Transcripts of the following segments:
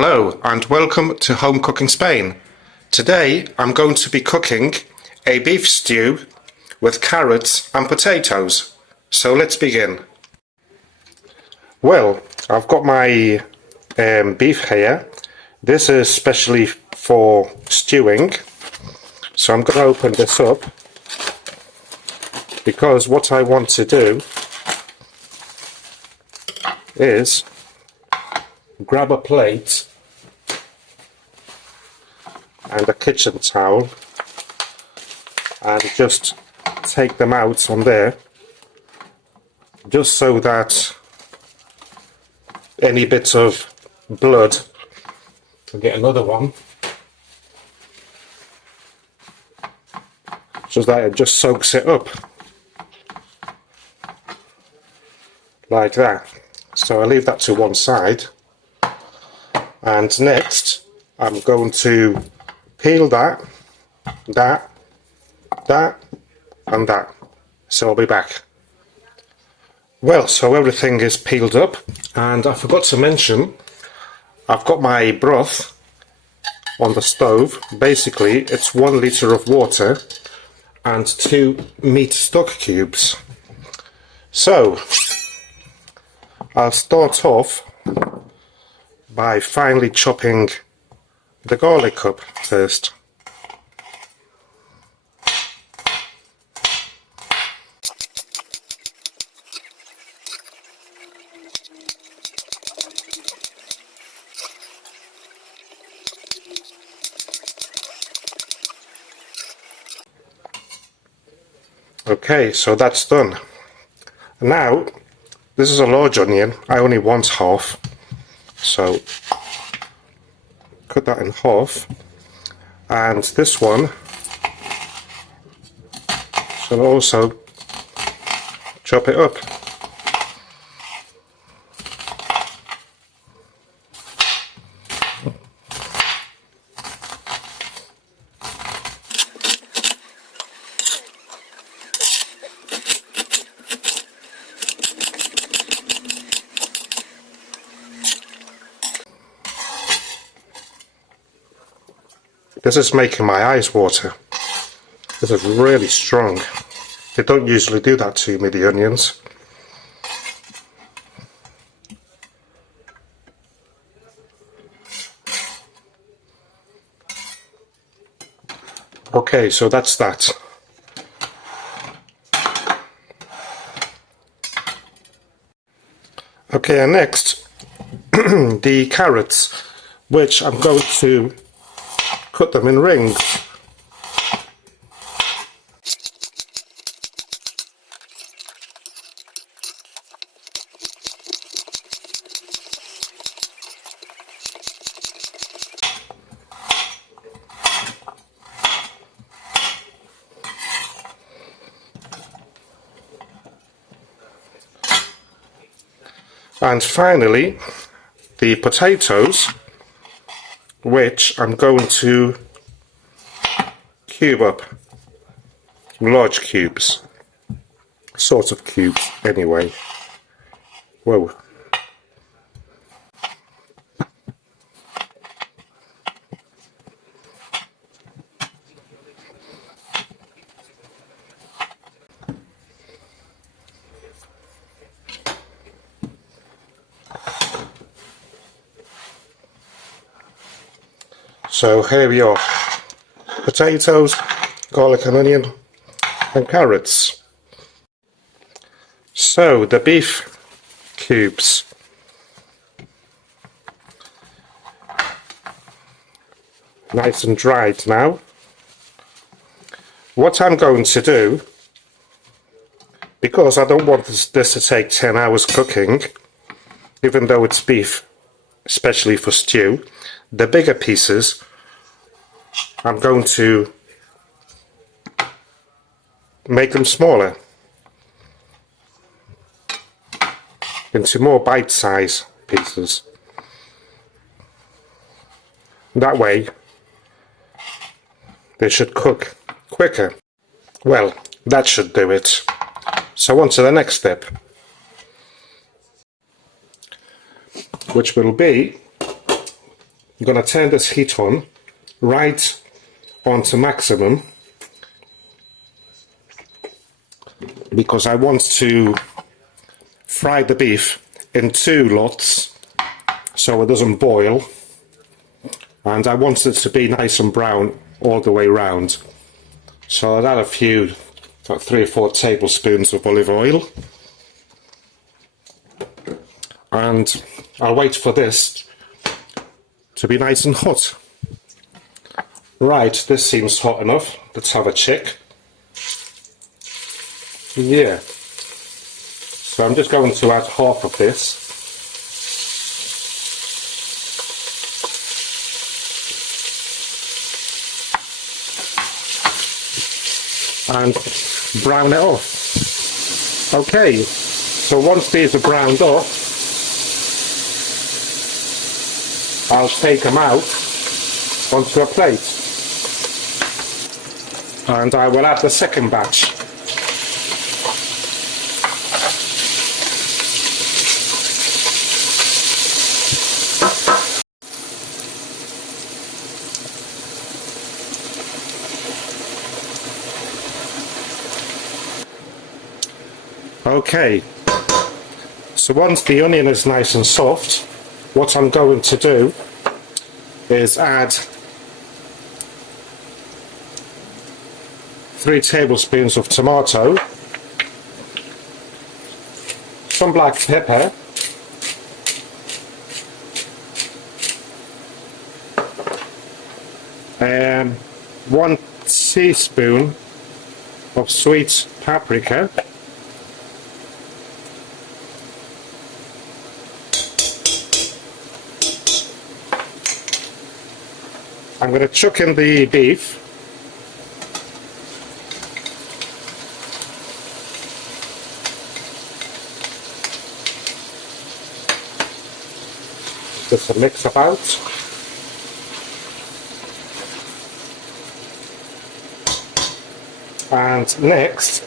Hello and welcome to Home Cooking Spain. Today I'm going to be cooking a beef stew with carrots and potatoes. So let's begin. Well, I've got my beef here. This is specially for stewing. So I'm going to open this up because what I want to do is grab a plate and a kitchen towel and just take them out on there, just so that any bits of blood, I'll get another one, so that it just soaks it up like that. So I'll leave that to one side. And next, I'm going to peel that, and that. So I'll be back. Well, so everything is peeled up, and I forgot to mention, I've got my broth on the stove. Basically, it's 1 litre of water and 2 meat stock cubes. So, I'll start off by finely chopping the garlic up first. Okay, so that's done. Now, this is a large onion. I only want half. So cut that in half, and this one shall also chop it up. This is making my eyes water. This is really strong. They don't usually do that to me, the onions. Okay, so that's that. Okay, and next, the carrots, which I'm going to cut them in rings. And finally, the potatoes, which I'm going to cube up, large cubes, sort of cubes anyway. Whoa. So here we are, potatoes, garlic and onion, and carrots. So the beef cubes. Nice and dried now. What I'm going to do, because I don't want this to take 10 hours cooking, even though it's beef, especially for stew, the bigger pieces I'm going to make them smaller into more bite-sized pieces. That way they should cook quicker. Well, that should do it. So on to the next step, which will be I'm going to turn this heat on right onto maximum because I want to fry the beef in 2 lots so it doesn't boil, and I want it to be nice and brown all the way round. So I'll add a few, about 3 or 4 tablespoons of olive oil, and I'll wait for this to be nice and hot. Right, this seems hot enough. Let's have a check. Yeah. So I'm just going to add half of this. And brown it off. Okay, so once these are browned off, I'll take them out onto a plate. And I will add the second batch. Okay, so once the onion is nice and soft, what I'm going to do is add 3 tablespoons of tomato, some black pepper, and 1 teaspoon of sweet paprika, I'm going to chuck in the beef, just a mix about, and next,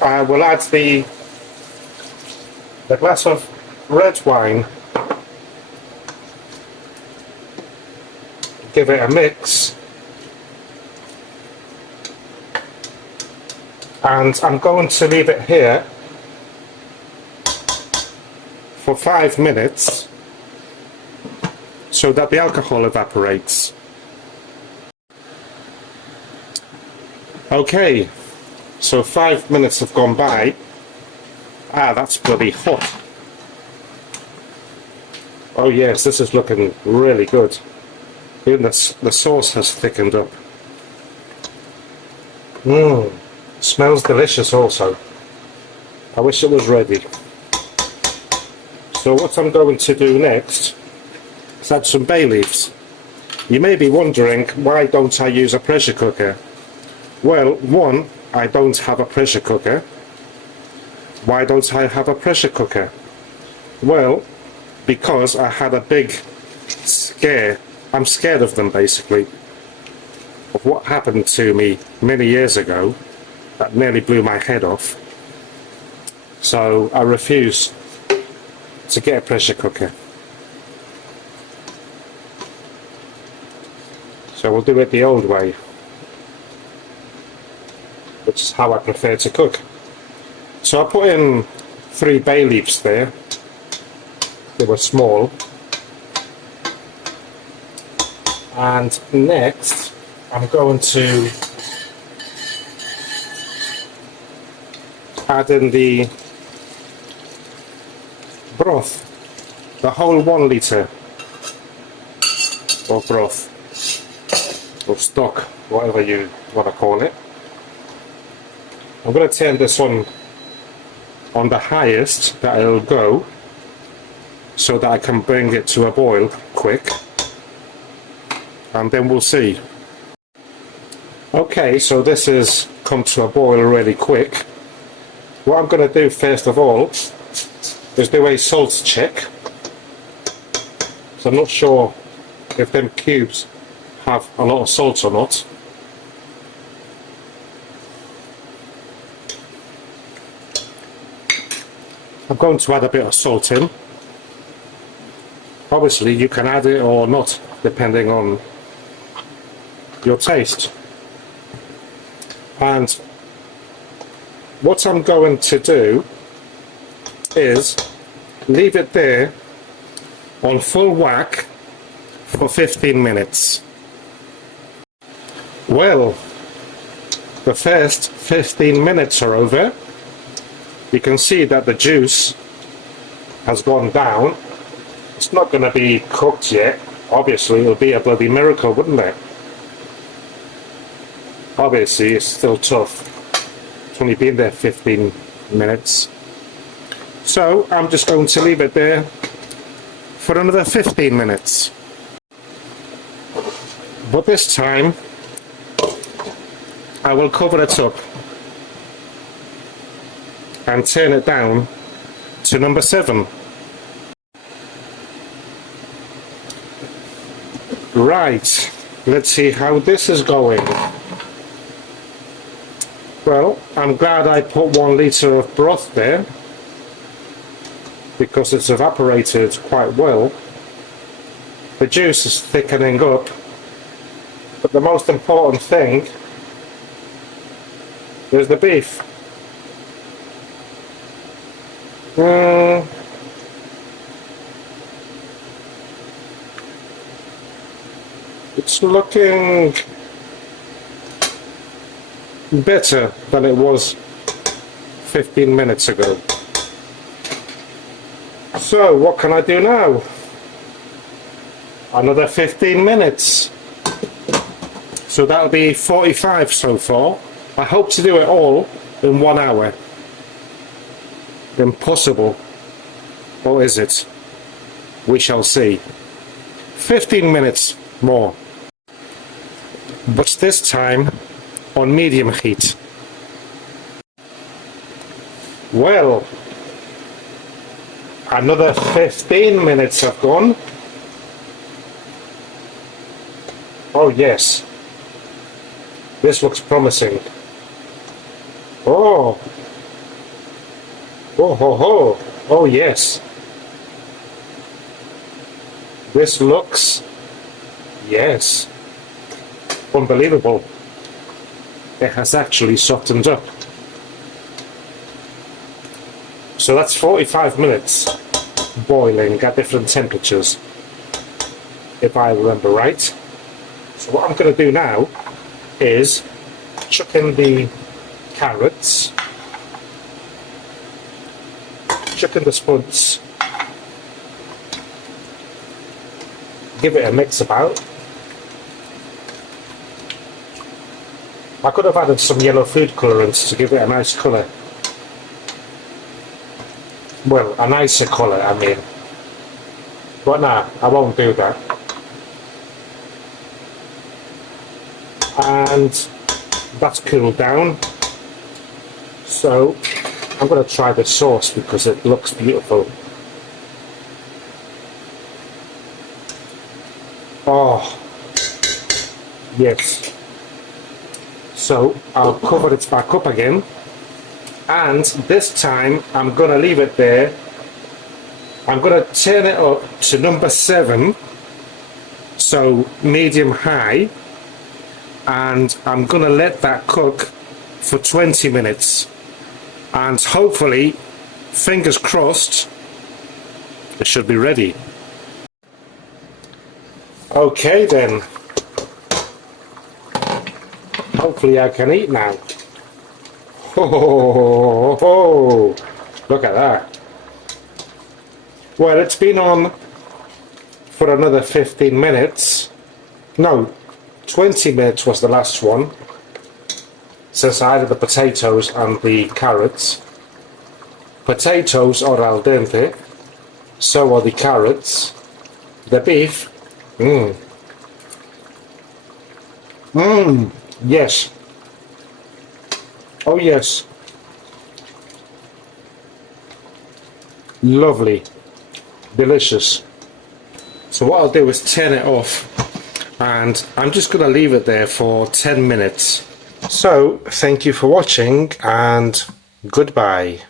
I will add the glass of red wine. Give it a mix, and I'm going to leave it here for 5 minutes so that the alcohol evaporates. Okay, so 5 minutes have gone by. That's bloody hot. Oh yes, this is looking really good. Even the sauce has thickened up. Smells delicious also. I wish it was ready. So what I'm going to do next is add some bay leaves. You may be wondering, why don't I use a pressure cooker? Well, one, I don't have a pressure cooker. Why don't I have a pressure cooker? Well, because I had a big scare. I'm scared of them, basically, of what happened to me many years ago that nearly blew my head off. So I refuse to get a pressure cooker. So we'll do it the old way, which is how I prefer to cook. So I put in 3 bay leaves there. They were small. And next, I'm going to add in the broth, the whole 1 litre of broth, or stock, whatever you want to call it. I'm going to turn this on the highest that it'll go, so that I can bring it to a boil quick. And then we'll see. Okay, so this has come to a boil really quick. What I'm going to do first of all is do a salt check. So I'm not sure if them cubes have a lot of salt or not. I'm going to add a bit of salt in. Obviously you can add it or not depending on your taste. And what I'm going to do is leave it there on full whack for 15 minutes. Well, the first 15 minutes are over. You can see that the juice has gone down. It's not going to be cooked yet. Obviously it would be a bloody miracle, wouldn't it? Obviously it's still tough. It's only been there 15 minutes. So I'm just going to leave it there for another 15 minutes. But this time I will cover it up and turn it down to number 7. Right, let's see how this is going. Well, I'm glad I put 1 litre of broth there because it's evaporated quite well. The juice is thickening up, but the most important thing is the beef. It's looking better than it was 15 minutes ago. So what can I do now? Another 15 minutes. So that'll be 45 so far. I hope to do it all in 1 hour. Impossible. Or is it? We shall see. 15 minutes more. But this time on medium heat. Well, another 15 minutes have gone. Oh yes, this looks promising. Oh, oh ho ho, oh yes. This looks, yes, unbelievable. It has actually softened up. So that's 45 minutes boiling at different temperatures, if I remember right. So what I'm going to do now is chuck in the carrots, chuck in the spuds, give it a mix about. I could have added some yellow food colorants to give it a nice colour. Well, a nicer colour, I mean. But nah, I won't do that. And that's cooled down. So I'm going to try the sauce because it looks beautiful. Oh, yes. So I'll cover it back up again, and this time I'm going to leave it there. I'm going to turn it up to number 7, so medium high, and I'm going to let that cook for 20 minutes, and hopefully, fingers crossed, it should be ready. Okay then. Hopefully I can eat now. Oh, look at that. Well, it's been on for another 15 minutes. No, 20 minutes was the last one, since I added the potatoes and the carrots. Potatoes are al dente, so are the carrots. The beef, yes. Oh yes. Lovely. Delicious. So what I'll do is turn it off, and I'm just going to leave it there for 10 minutes. So thank you for watching, and goodbye.